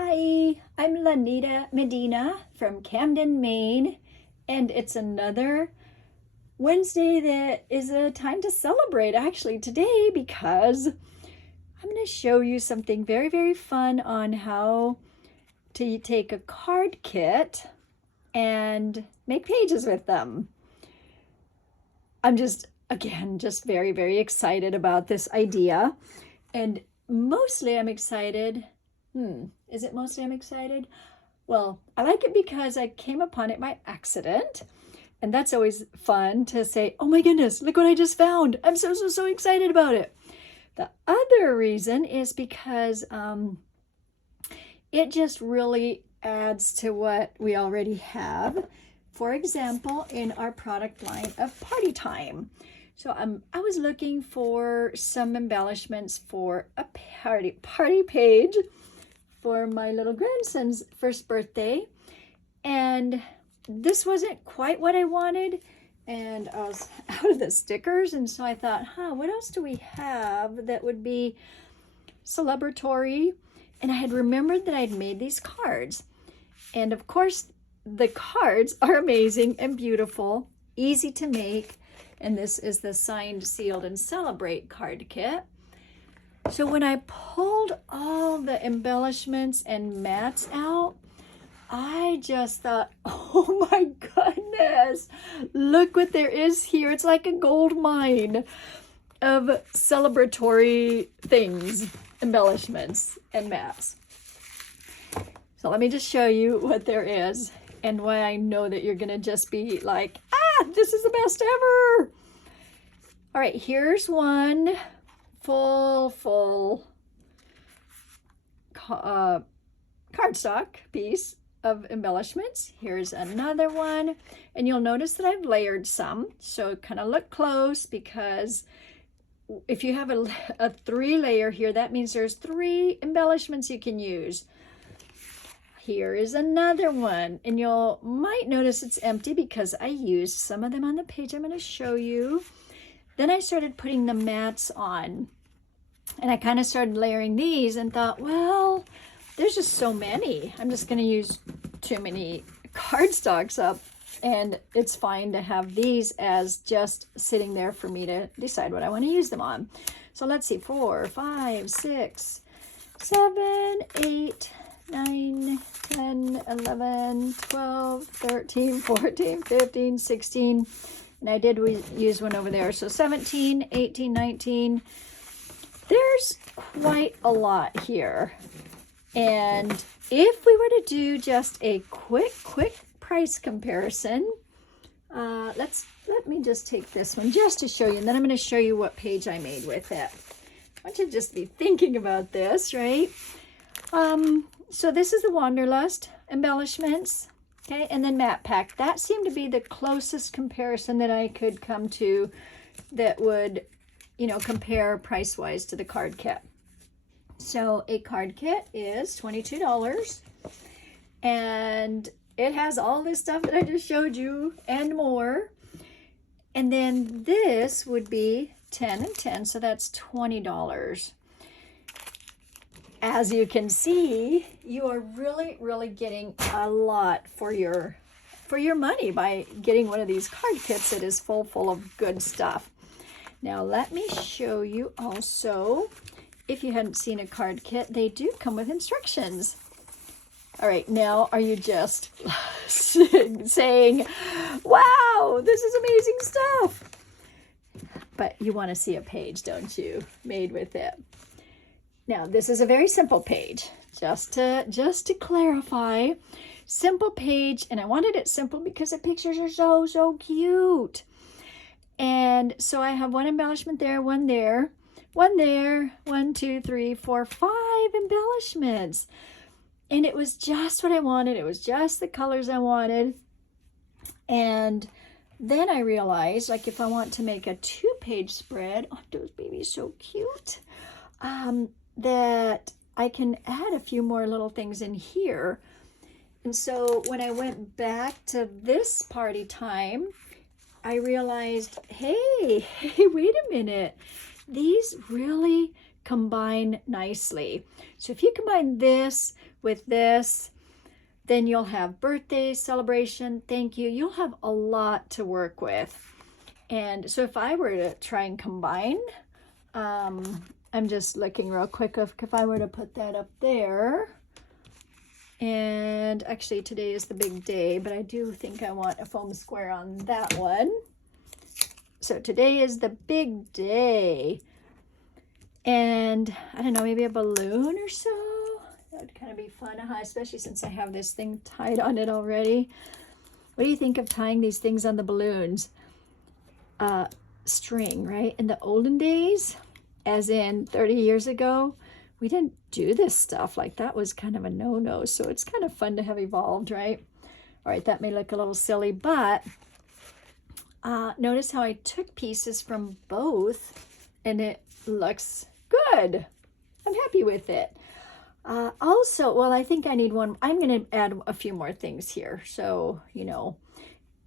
Hi, I'm Lanita Medina from Camden, Maine, and it's another Wednesday that is a time to celebrate actually today because I'm going to show you something very, very fun on how to take a card kit and make pages with them. I'm again, very, very excited about this idea, and mostly I'm excited. Is it mostly I'm excited? Well, I like it because I came upon it by accident. And that's always fun to say, oh my goodness, look what I just found. I'm so excited about it. The other reason is because it just really adds to what we already have. For example, in our product line of Party Time. So I was looking for some embellishments for a party page for my little grandson's first birthday, and this wasn't quite what I wanted, and I was out of the stickers, and so I thought, what else do we have that would be celebratory? And I had remembered that I'd made these cards, and of course the cards are amazing and beautiful, easy to make, and this is the Signed, Sealed, and Celebrate card kit. So when I pulled all the embellishments and mats out, I just thought, oh my goodness, look what there is here. It's like a gold mine of celebratory things, embellishments and mats. So let me just show you what there is and why I know that you're going to just be like, this is the best ever. All right, here's one full cardstock piece of embellishments. Here's another one, and you'll notice that I've layered some, so kind of look close, because if you have a 3-layer here, that means there's 3 embellishments you can use. Here is another one, and you might notice it's empty because I used some of them on the page I'm going to show you. Then I started putting the mats on, and I kind of started layering these and thought, well, there's just so many. I'm just going to use too many cardstocks up, and it's fine to have these as just sitting there for me to decide what I want to use them on. So let's see, 4, 5, 6, 7, 8, 9, 10, 11, 12, 13, 14, 15, 16, and I did use one over there. So 17, 18, 19. There's quite a lot here. And if we were to do just a quick price comparison, let me just take this one just to show you, and then I'm going to show you what page I made with it. I want you to just be thinking about this, right? So this is the Wanderlust embellishments, okay, and then Matte Pack. That seemed to be the closest comparison that I could come to that would, compare price-wise to the card kit. So a card kit is $22, and it has all this stuff that I just showed you and more. And then this would be 10 and 10, so that's $20. As you can see, you are really getting a lot for your money by getting one of these card kits that is full of good stuff. Now let me show you also, if you hadn't seen a card kit, they do come with instructions. All right, now are you just saying, wow, this is amazing stuff? But you want to see a page, don't you, made with it. Now, this is a very simple page, just to clarify, simple page, and I wanted it simple because the pictures are so cute. And so I have one embellishment there, one there, 1, 2, 3, 4, 5 embellishments. And it was just what I wanted. It was just the colors I wanted. And then I realized, like, if I want to make a 2-page spread, oh, those babies so cute, that I can add a few more little things in here. And so when I went back to this Party Time, I realized, hey, wait a minute. These really combine nicely. So if you combine this with this, then you'll have birthday, celebration, thank you. You'll have a lot to work with. And so if I were to try and combine, I'm just looking real quick if I were to put that up there. And actually today is the big day, but I do think I want a foam square on that one. So today is the big day. And I don't know, maybe a balloon or so. That would kind of be fun, especially since I have this thing tied on it already. What do you think of tying these things on the balloons? String, right? In the olden days, as in 30 years ago, we didn't do this stuff. Like, that was kind of a no-no. So it's kind of fun to have evolved, right? All right, that may look a little silly, but notice how I took pieces from both and it looks good. I'm happy with it. Also, well, I think I need one. I'm going to add a few more things here. So, you know,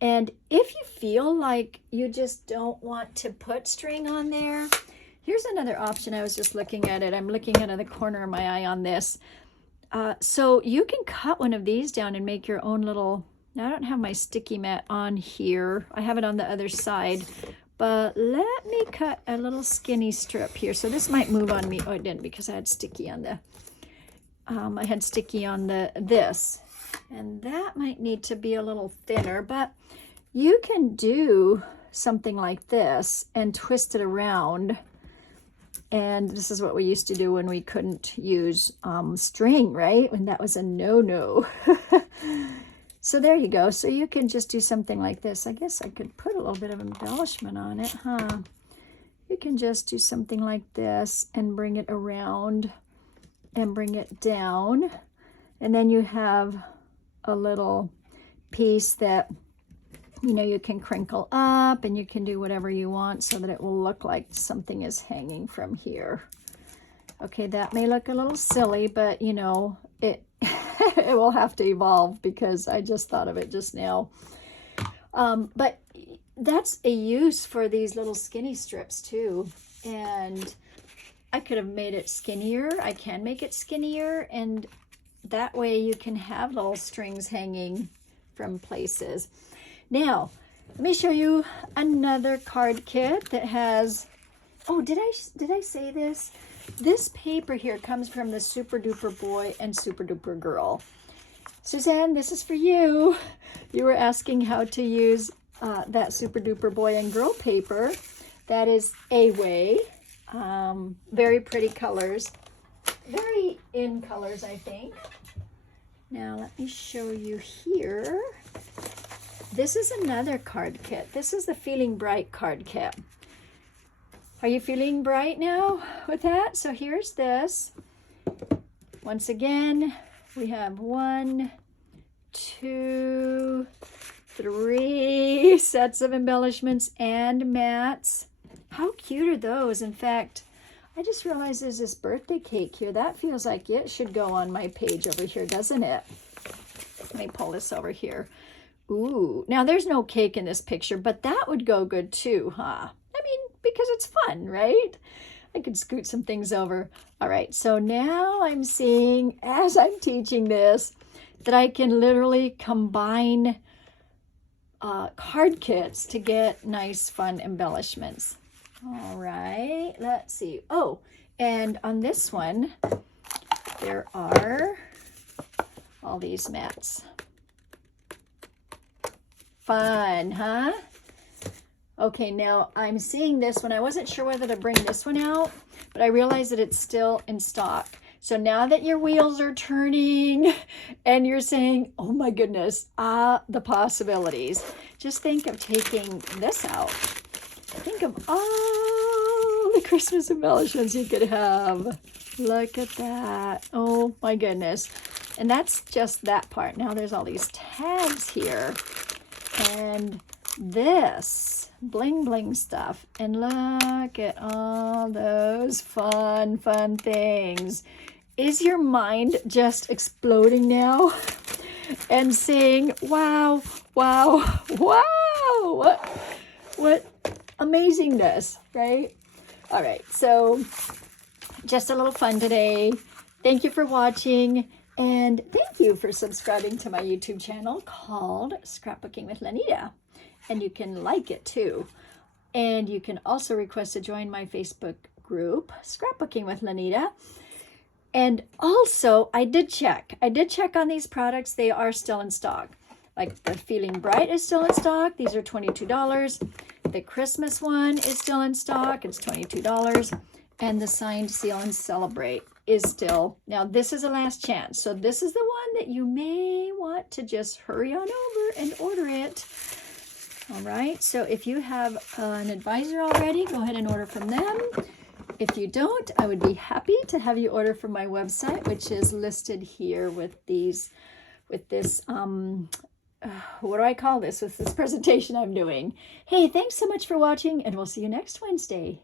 and if you feel like you just don't want to put string on there, here's another option. I was just looking at it. I'm looking out of the corner of my eye on this. So you can cut one of these down and make your own little, now I don't have my sticky mat on here. I have it on the other side, but let me cut a little skinny strip here. So this might move on me. Oh, it didn't, because I had sticky on the, this, and that might need to be a little thinner, but you can do something like this and twist it around. And this is what we used to do when we couldn't use string, right? When that was a no-no. So there you go. So you can just do something like this. I guess I could put a little bit of embellishment on it, huh? You can just do something like this and bring it around and bring it down. And then you have a little piece that, you know, you can crinkle up and you can do whatever you want so that it will look like something is hanging from here. Okay, that may look a little silly, but you know, it it will have to evolve because I just thought of it just now. But that's a use for these little skinny strips too. And I could have made it skinnier. I can make it skinnier, and that way you can have little strings hanging from places. Now, let me show you another card kit that has, oh, did I say this? This paper here comes from the Super Duper Boy and Super Duper Girl. Suzanne, this is for you. You were asking how to use that Super Duper Boy and Girl paper. That is A-Way. Very pretty colors. Very in colors, I think. Now, let me show you here. This is another card kit. This is the Feeling Bright card kit. Are you feeling bright now with that? So here's this. Once again, we have 1, 2, 3 sets of embellishments and mats. How cute are those? In fact, I just realized there's this birthday cake here. That feels like it should go on my page over here, doesn't it? Let me pull this over here. Ooh, now there's no cake in this picture, but that would go good too, huh? I mean, because it's fun, right? I could scoot some things over. All right, so now I'm seeing, as I'm teaching this, that I can literally combine card kits to get nice, fun embellishments. All right, let's see. Oh, and on this one, there are all these mats. Fun, huh? Okay, now I'm seeing this one. I wasn't sure whether to bring this one out, but I realized that it's still in stock. So now that your wheels are turning and you're saying, oh my goodness, the possibilities. Just think of taking this out. Think of all the Christmas embellishments you could have. Look at that. Oh my goodness. And that's just that part. Now there's all these tags here. And this bling bling stuff, and look at all those fun things. Is your mind just exploding now and saying, wow, wow, wow, what amazingness, right? All right, so just a little fun today. Thank you for watching, and thank you for subscribing to my YouTube channel called Scrapbooking with Lenita. And you can like it too. And you can also request to join my Facebook group, Scrapbooking with Lenita. And also, I did check on these products. They are still in stock. Like the Feeling Bright is still in stock. These are $22. The Christmas one is still in stock. It's $22. And the Signed, Seal, and Celebrate is still. Now, this is a last chance. So this is the one that you may want to just hurry on over and order it. All right. So if you have an advisor already, go ahead and order from them. If you don't, I would be happy to have you order from my website, which is listed here with these, with this, what do I call this? With this presentation I'm doing. Hey, thanks so much for watching, and we'll see you next Wednesday.